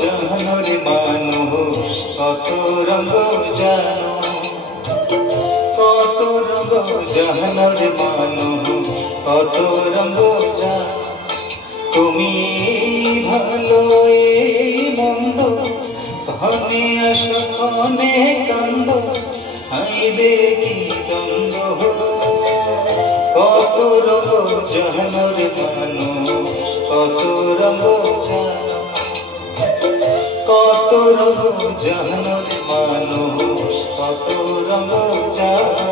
জাহানোর মানুষ কত রঙ জানো, কত রঙ জাহানোর মানুষ কত রঙ জানো। তুমি ভালো এই মন্দ, ক্ষণে আসো ক্ষণে কান্দ, হাইরে কি দ্বন্দ্ব। কত রঙ জাহানোর মানুষ কত রঙ জানো, কত রঙ জাহানোর মানুষ কত রঙ জানো।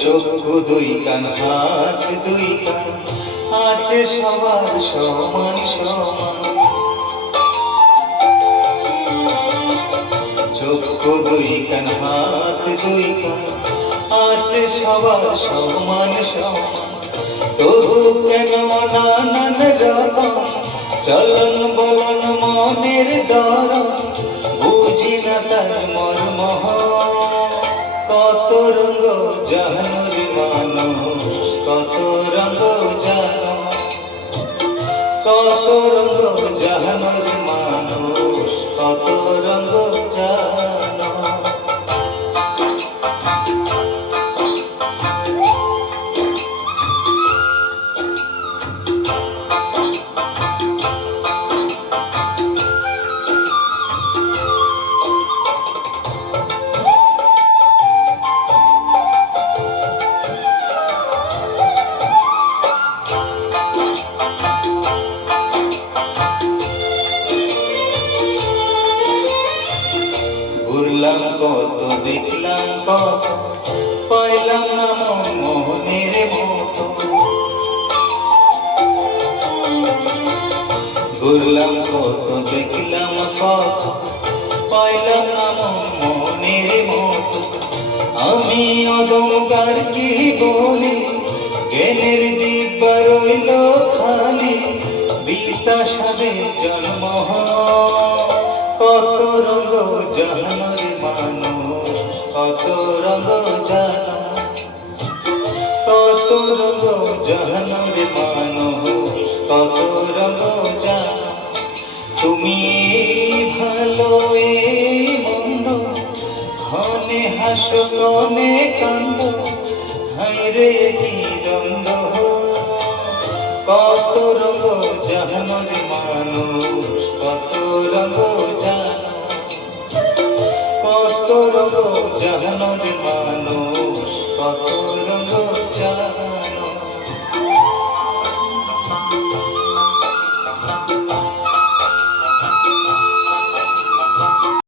চক্ষু দুই কান হাত দুই কান আছে সবার সমান সমান। চক্ষু দুই কান হাত দুই কান আছে সবার সমান সমান। তবু কেন নানান রকম চলন বলন মনের দরদ, বুঝি না তার মর্ম। কত রঙ জাহানোর মানুষ কত রঙ জানো, কত রঙ জাহানোর মানুষ কত রঙ জানো। ঘুরলাম কত দেখলাম কত, পাইলাম না মোহনের মতো। ঘুরলাম কত দেখলাম কত, পাইলাম না মোহনের মতো। আমি অদমকার কি বলি, জ্ঞানের ডিব্বা রইল খালি, বিতাসাদের জন্ম। কত রঙ জাহানোর মানুষ কত রঙ জানো, কত রঙ জাহানোর মানুষ কত রঙ জানো। তুমি ভালো এই মন্দ, ক্ষণে হাসো ক্ষণে কান্দ, হাইরে কি দ্বন্দ্ব। কত রঙ জাহানোর মানুষ কত রঙ জানো, কত রঙ জাহানোর মানুষ কত